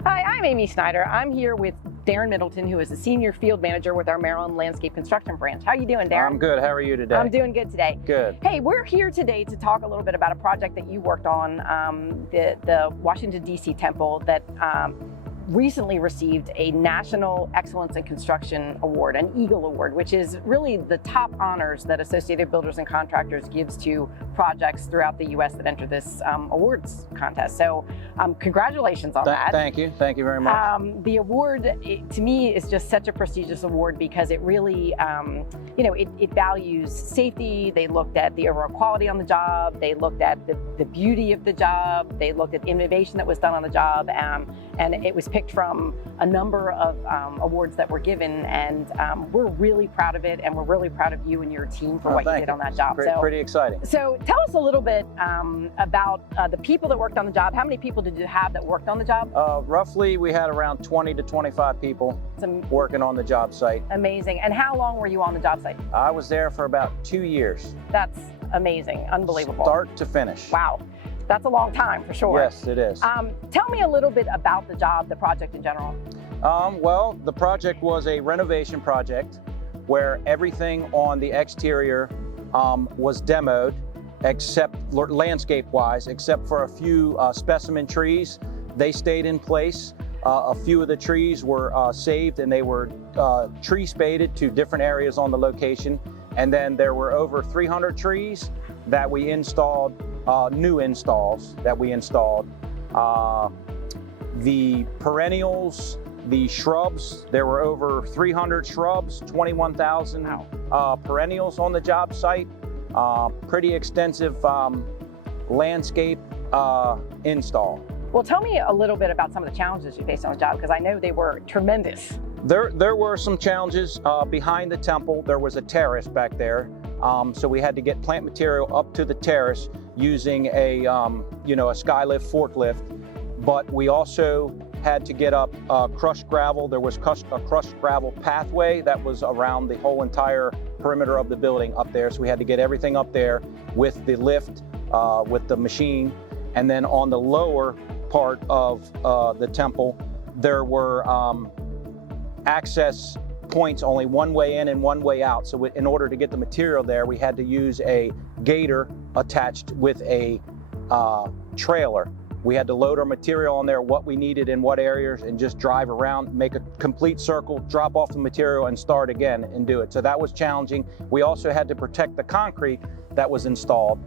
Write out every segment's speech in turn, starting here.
Hi, I'm Amy Snyder. I'm here with Darrin Middleton, who is the Senior Field Manager with our Maryland Landscape Construction Branch. How are you doing, Darrin? I'm good. How are you today? I'm doing good today. Good. Hey, we're here today to talk a little bit about a project that you worked on, the Washington D.C. temple that recently received a National Excellence in Construction Award, an EAGLE Award, which is really the top honors that Associated Builders and Contractors gives to projects throughout the U.S. that enter this awards contest. So congratulations on that. Thank you. Thank you very much. The award, to me, is just such a prestigious award because it really, it values safety. They looked at the overall quality on the job. They looked at the beauty of the job. They looked at innovation that was done on the job. And it was picked from a number of awards that were given, and we're really proud of it, and we're really proud of you and your team for what you did on that job. Pretty exciting. So tell us a little bit about the people that worked on the job. How many people did you have that worked on the job? Roughly, we had around 20 to 25 people working on the job site. Amazing. And how long were you on the job site? I was there for about 2 years. That's amazing. Unbelievable. Start to finish. Wow. That's a long time for sure. Yes, it is. Tell me a little bit about the job, the project in general. Well, the project was a renovation project where everything on the exterior was demoed, except landscape-wise, except for a few specimen trees. They stayed in place. A few of the trees were saved, and they were tree spaded to different areas on the location. And then there were over 300 trees that we installed, new installs that we installed. The perennials, the shrubs, there were over 300 shrubs, 21,000 perennials on the job site. Pretty extensive landscape install. Well, tell me a little bit about some of the challenges you faced on the job, because I know they were tremendous. There were some challenges behind the temple. There was a terrace back there, so we had to get plant material up to the terrace using a skylift forklift. But we also had to get up crushed gravel. There was a crushed gravel pathway that was around the whole entire perimeter of the building up there. So we had to get everything up there with the lift, with the machine. And then on the lower part of the temple, there were access points, only one way in and one way out. So in order to get the material there, we had to use a gator attached with a trailer. We had to load our material on there, what we needed in what areas, and just drive around, make a complete circle, drop off the material, and start again and do it. So that was challenging. We also had to protect the concrete that was installed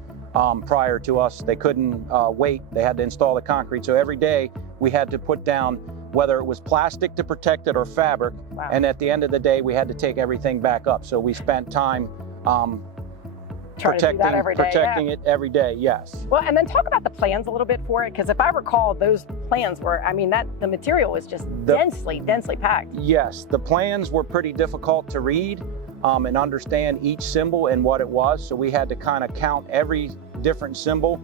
prior to us. They couldn't wait. They had to install the concrete. So every day we had to put down whether it was plastic to protect it or fabric. Wow. And at the end of the day, we had to take everything back up. So we spent time protecting it every day, yes. Well, and then talk about the plans a little bit for it, because if I recall, those plans were, the material was just densely packed. Yes, the plans were pretty difficult to read and understand each symbol and what it was. So we had to kind of count every different symbol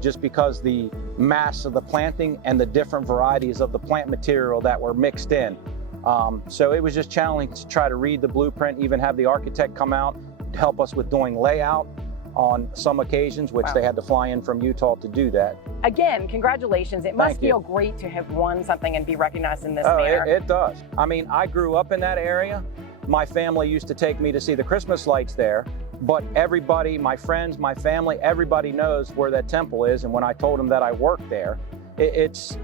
just because the mass of the planting and the different varieties of the plant material that were mixed in. So it was just challenging to try to read the blueprint, even have the architect come out to help us with doing layout on some occasions, which they had to fly in from Utah to do that. Again, congratulations. It must feel great to have won something and be recognized in this manner. It does. I grew up in that area. My family used to take me to see the Christmas lights there, but everybody, my friends, my family, everybody knows where that temple is. And when I told them that I worked there, it's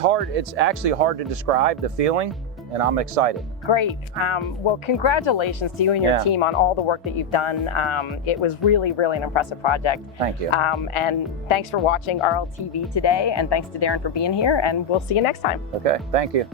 hard. It's actually hard to describe the feeling, and I'm excited. Great. Well, congratulations to you and your team on all the work that you've done. It was really an impressive project. Thank you. And thanks for watching RLTV today, and thanks to Darrin for being here, and we'll see you next time. Okay, thank you.